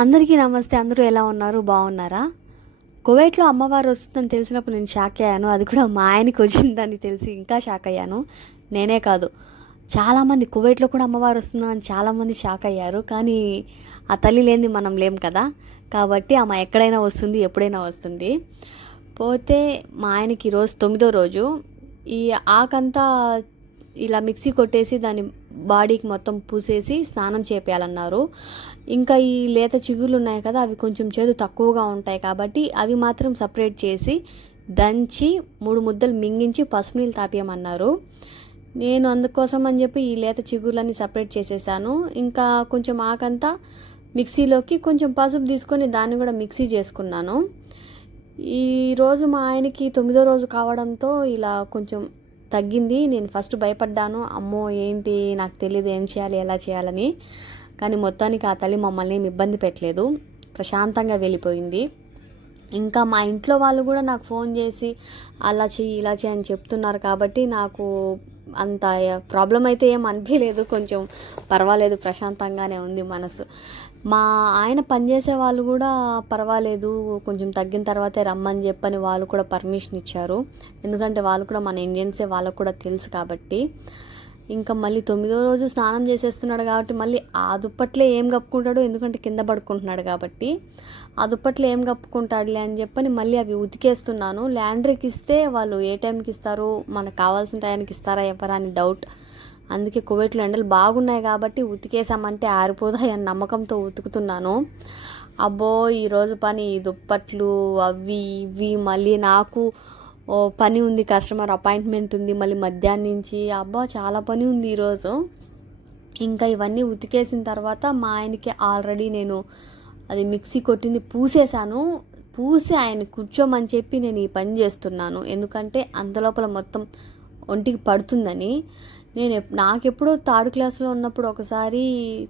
అందరికీ నమస్తే. అందరూ ఎలా ఉన్నారు? బాగున్నారా? కువైట్లో అమ్మవారు వస్తుందని తెలిసినప్పుడు నేను షాక్ అయ్యాను. అది కూడా మా ఆయనకి వచ్చిందని తెలిసి ఇంకా షాక్ అయ్యాను. నేనే కాదు, చాలామంది కువైట్లో కూడా అమ్మవారు వస్తుందని చాలామంది షాక్ అయ్యారు. కానీ ఆ తల్లి లేనిది మనం లేం కదా, కాబట్టి ఆమె ఎక్కడైనా వస్తుంది, ఎప్పుడైనా వస్తుంది. పోతే మా ఆయనకి ఈరోజు 9వ రోజు. ఈ ఆకంతా ఇలా మిక్సీ కొట్టేసి దాన్ని బాడీకి మొత్తం పూసేసి స్నానం చేపేయాలన్నారు. ఇంకా ఈ లేత చిగుళ్ళు ఉన్నాయి కదా, అవి కొంచెం చేదు తక్కువగా ఉంటాయి కాబట్టి అవి మాత్రం సపరేట్ చేసి దంచి 3 ముద్దలు మింగించి పసుపు నీళ్ళు తాపేయమన్నారు. నేను అందుకోసం అని చెప్పి ఈ లేత చిగుళ్ళని సపరేట్ చేసేసాను. ఇంకా కొంచెం ఆకంతా మిక్సీలోకి కొంచెం పసుపు తీసుకొని దాన్ని కూడా మిక్సీ చేసుకున్నాను. ఈరోజు మా ఆయనకి 9వ రోజు కావడంతో ఇలా కొంచెం తగ్గింది. నేను ఫస్ట్ భయపడ్డాను, అమ్మో ఏంటి నాకు తెలియదు ఏం చేయాలి ఎలా చేయాలని. కానీ మొత్తానికి ఆ తల్లి మమ్మల్ని ఏమి ఇబ్బంది పెట్టలేదు, ప్రశాంతంగా వెళ్ళిపోయింది. ఇంకా మా ఇంట్లో వాళ్ళు కూడా నాకు ఫోన్ చేసి అలా చెయ్యి ఇలా చెయ్యి అని చెప్తున్నారు కాబట్టి నాకు అంత ప్రాబ్లం అయితే ఏం అనిపించలేదు. కొంచెం పర్వాలేదు, ప్రశాంతంగానే ఉంది మనసు. మా ఆయన పనిచేసే వాళ్ళు కూడా పర్వాలేదు, కొంచెం తగ్గిన తర్వాతే రమ్మని చెప్పని వాళ్ళు కూడా పర్మిషన్ ఇచ్చారు. ఎందుకంటే వాళ్ళు కూడా మన ఇండియన్సే, వాళ్ళకు కూడా తెలుసు కాబట్టి. ఇంకా మళ్ళీ 9వ రోజు స్నానం చేసేస్తున్నాడు కాబట్టి మళ్ళీ ఆ దుప్పట్లే ఏం కప్పుకుంటాడు, ఎందుకంటే కింద పడుకుంటున్నాడు కాబట్టి ఆ దుప్పట్లు ఏం కప్పుకుంటాడులే అని చెప్పని మళ్ళీ అవి ఉతికేస్తున్నాను. ల్యాండ్రీకి ఇస్తే వాళ్ళు ఏ టైంకి ఇస్తారు, మనకు కావాల్సిన టైంకి ఇస్తారా ఎవరా అని డౌట్. అందుకే కువైట్లో ఎండలు బాగున్నాయి కాబట్టి ఉతికేసామంటే ఆరిపోతాయి అన్న నమ్మకంతో ఉతుకుతున్నాను. అబ్బో ఈరోజు పని దుప్పట్లు అవి ఇవి, మళ్ళీ నాకు పని ఉంది, కస్టమర్ అపాయింట్మెంట్ ఉంది మళ్ళీ మధ్యాహ్నం నుంచి. అబ్బా చాలా పని ఉంది ఈరోజు. ఇంకా ఇవన్నీ ఉతికేసిన తర్వాత మా ఆయనకి ఆల్రెడీ నేను అది మిక్సీ కొట్టింది పూసేసాను. పూసి ఆయన కూర్చోమని చెప్పి నేను ఈ పని చేస్తున్నాను, ఎందుకంటే అంతలోపల మొత్తం ఒంటికి పడుతుందని. నాకెప్పుడో 3rd క్లాస్లో ఉన్నప్పుడు ఒకసారి,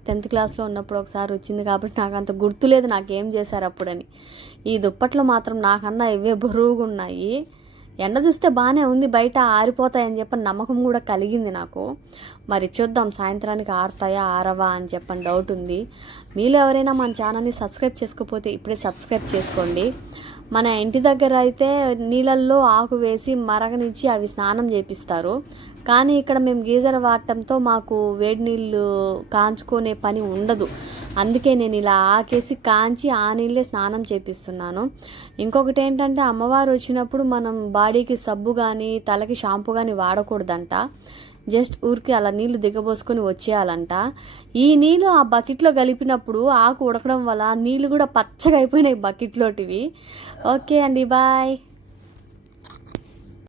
10th క్లాస్లో ఉన్నప్పుడు ఒకసారి వచ్చింది కాబట్టి నాకు అంత గుర్తులేదు నాకేం చేశారు అప్పుడని. ఈ దుప్పట్లు మాత్రం నాకన్నా ఇవే బరువుగా ఉన్నాయి. ఎండ చూస్తే బాగానే ఉంది, బయట ఆరిపోతాయని చెప్పని నమ్మకం కూడా కలిగింది నాకు. మరి చూద్దాం సాయంత్రానికి ఆరుతాయా ఆరవా అని చెప్పని డౌట్ ఉంది. మీలో ఎవరైనా మన ఛానల్ని సబ్స్క్రైబ్ చేసుకోకపోతే ఇప్పుడే సబ్స్క్రైబ్ చేసుకోండి. మన ఇంటి దగ్గర అయితే నీళ్ళల్లో ఆకు వేసి మరగనిచ్చి అవి స్నానం చేపిస్తారు. కానీ ఇక్కడ మేము గీజర్ వాడటంతో మాకు వేడి నీళ్ళు కాంచుకునే పని ఉండదు. అందుకే నేను ఇలా ఆకేసి కాంచి ఆ నీళ్ళే స్నానం చేపిస్తున్నాను. ఇంకొకటి ఏంటంటే అమ్మవారు వచ్చినప్పుడు మనం బాడీకి సబ్బు కానీ తలకి షాంపూ కానీ వాడకూడదంట. జస్ట్ ఊరికి అలా నీళ్లు దిగబోసుకొని వచ్చేయాలంట. ఈ నీళ్ళు ఆ బకెట్లో కలిపినప్పుడు ఆకు ఉడకడం వల్ల నీళ్ళు కూడా పచ్చగా అయిపోయినాయి బకెట్లోటివి. ఓకే అండి, బాయ్.